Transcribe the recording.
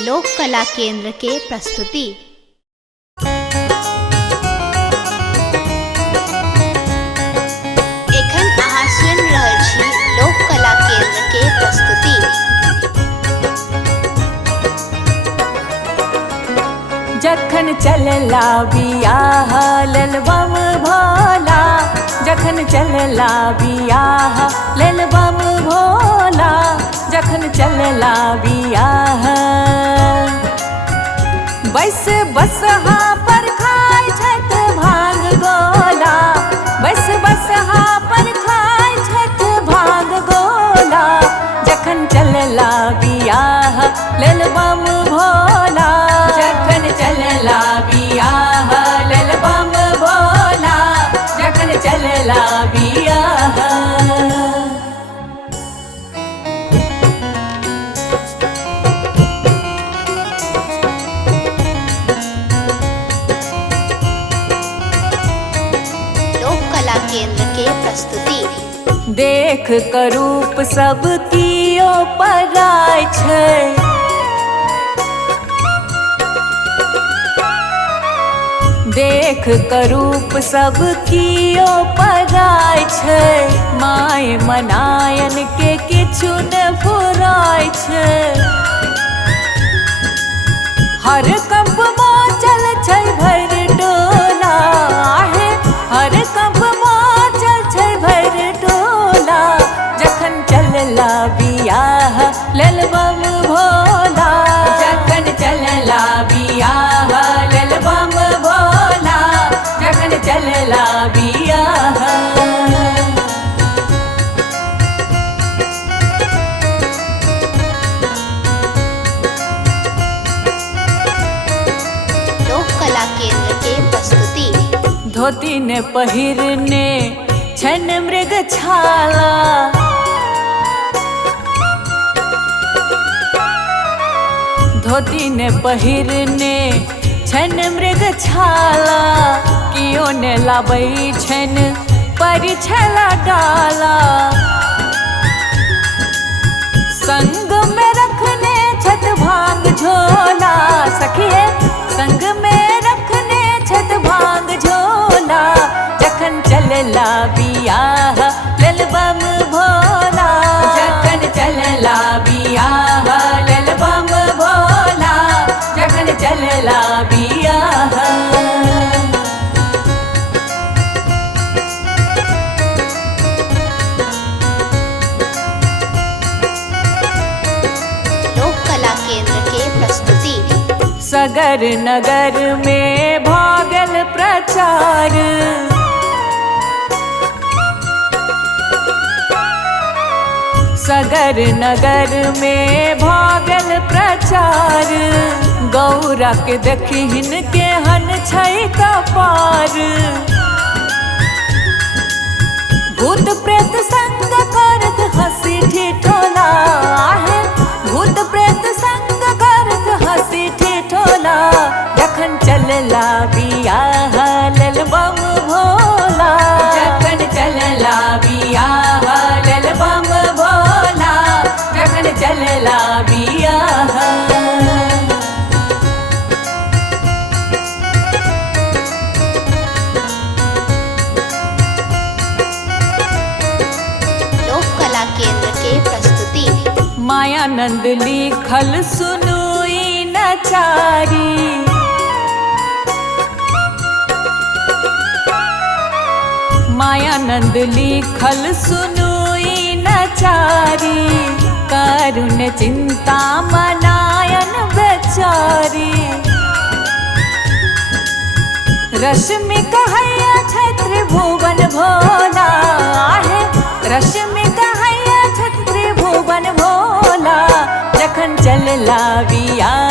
लोक कला केंद्र के प्रस्तुति। एखन अहाँ सुनि रहल छी लोक कला केंद्र के प्रस्तुति। जखन चलला बियाह ललबम भोला, जखन चलला बियाह ललबम भोला, जखन चलला बियाह। बस बसहा पर खाय छथ भांग गोला, बस बसहा पर खाय छथ भांग गोला, जखन चलला बियाह ललबम भोला, जखन चलला बियाह ललबम भोला, जखन चलला बियाह। केंद्र के प्रस्तुति। देख करूप सब कियो पराय छै, देख करूप सब कियो पराय छै, माय मनायन के किछु न फुराय छै। हर कंप मचल छै भर टोला, आहे हर कंप बियाह ललबम भोला, जखन चलला बियाह ललबम भोला, जखन चलला बियाह। लोक कला केंद्र के प्रस्तुति। धोती ने पहिरने छन मृग छाला, धोती ने पहिरने छन मृग छाला, कियो ने लाबै छन परिछला डाला। संग में रखने छत भांग झोला, सखिए संग में रखने छत भांग झोला, जखन चलला बियाह ललबम भोला, जखन चलला बियाह ललबम भोला, जखन चलला बियाह। लोक कला केंद्र के प्रस्तुति। सगर नगर में भागल प्रचार, सगर नगर में भागल प्रचार, गौरा के देखिन के हन छै कपार। भूत प्रेत संग करत हंसी ठिठोला, आहे भूत प्रेत संग करत हंसी ठिठोला, जखन चलला बियाह ललबम भोला, जखन चलला बियाह ललबम भोला, जखन चलला बियाह। लोक कला केंद्र के प्रस्तुति। मायानंद लिखल सुनुई नचारी, मायानंद लिखल सुनुई नचारी, करुण चिंता मनायन बेचारी। रश्मि कहैया छै त्रिभुवन भोला, आहे रश्मि कहैया छै त्रिभुवन भोला, जखन चलला बियाह